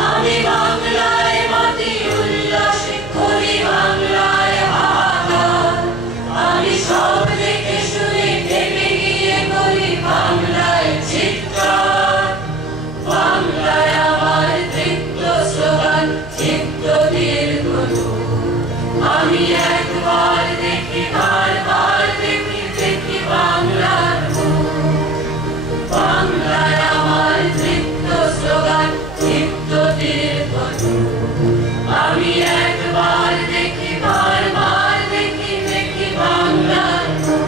আমি বাংলায় মাটি উল্লাসে করি বাংলায় হাহাকার। আমি সব দেখে শুনে ভেবে গিয়ে করি বাংলায় চিৎকার। বাংলায় আমার তৃপ্ত স্লোগান, তৃপ্ত দীর্ঘ। আমি একবার দেখি, বারবার দেখি, দেখি বাংলার মুখ। বাংলায় আমার তৃপ্ত স্লোগান, তৃপ্ত দীর্ঘ। আমি একবার দেখি, বারবার দেখি, দেখি বাংলার মুখ।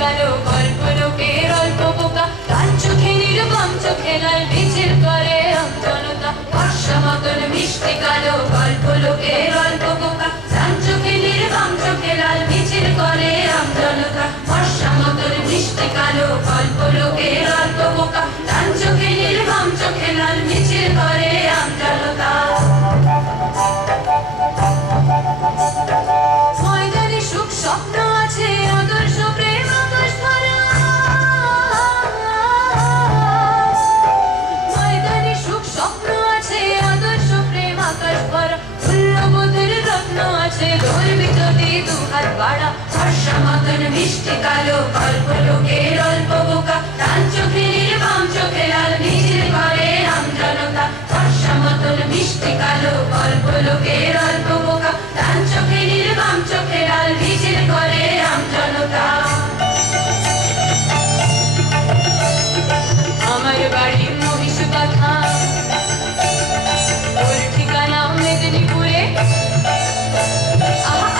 কালো গল্প লোকের অল্প বোকা, ডান চোখে নির্বাম চোখে লাল মিছিল করে আমজনতা। বর্ষা মতন মিষ্টি কালো গল্প লোকের অল্প বোকা, ডান চোখে নির্বাম চোখে লাল মিছিল করে আমজনতা। বর্ষা মতন মিষ্টি কালো গল্প লোকের অল্প বোকা, ডান চোখে নির্বাম চোখে লাল মিছিল করে আমজনতা। ময়দানে সুখ স্বপ্ন আছে, আদর্শ প্রেম আকাশ ভরা। ময়দানে সুখ স্বপ্ন আছে, আদর্শ প্রেম আকাশ ভরা। মূল্যবোধের রত্ন আছে, ধরবি যদি দুহাত বাড়া। বর্ষা মতন মিষ্টি কালো গল্প লোকের অল্প বোকা, ডান চোখে নির্বাম চোখে লাল মিছিল করে আমজনতা। বর্ষা মতন মিষ্টি কালো গল্প লোকের অল্প বোকা, ডান চোখে নির্বাম চোখে লাল মিছিল করে আমজনতা। আমার বাড়ি মহিষবাথা, ওর ঠিকানা মেদিনীপুরে।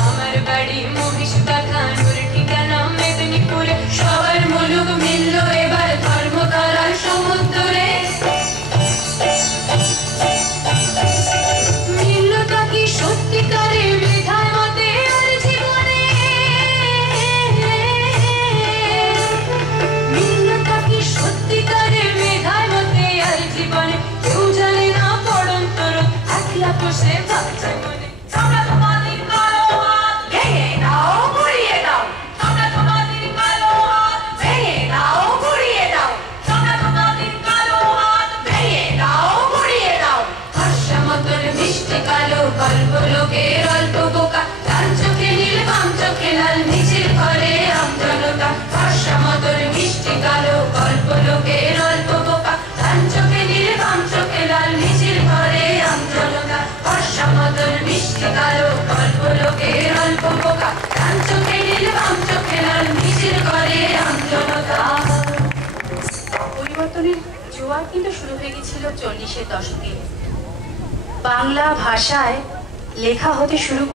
আমার বাড়ি মহিষবাথা, ওর ঠিকানা মেদিনীপুরে। সবার মুলুক মিলল এবার ধর্মতলার সমুদ্রে। মিললটা কি সত্যিকারের মেধার মতে আর জীবনে? মিললটা কি সত্যিকারের মেধার মতে আর জীবনে? কেউ জানে না পড়ন্তর, একলা বসে ভাবছে মনে। তোমরা তোমাদের কালো হাত ভেঙে দাও, ঘুরিয়ে দাও। তোমরা তোমাদের কালো হাত ভেঙে দাও, ঘুরিয়ে দাও। তোমরা তোমাদের কালো হাত ভেঙে দাও, ঘুরিয়ে দাও। বর্ষা মতন মিষ্টি কালো গল্প লোকের অল্প বোকা, ডান চোখে নীল বাম চোখে লাল মিছিল করে আমজনতা। বর্ষা মতন মিষ্টি কালো গল্প লোকের অল্প বোকা, ডান চোখে নীল বাম চোখে লাল মিছিল করে আমজনতা। বর্ষা মতন মিষ্টি কালো গল্প লোকের অল্প বোকা, ডান চোখে নীল বাম চোখে লাল মিছিল করে আমজনতা। পরিবর্তনের জোয়ার কিন্তু শুরু হয়ে গেছিল 40-এর দশকে। বাংলা ভাষায় লেখা হতে শুরু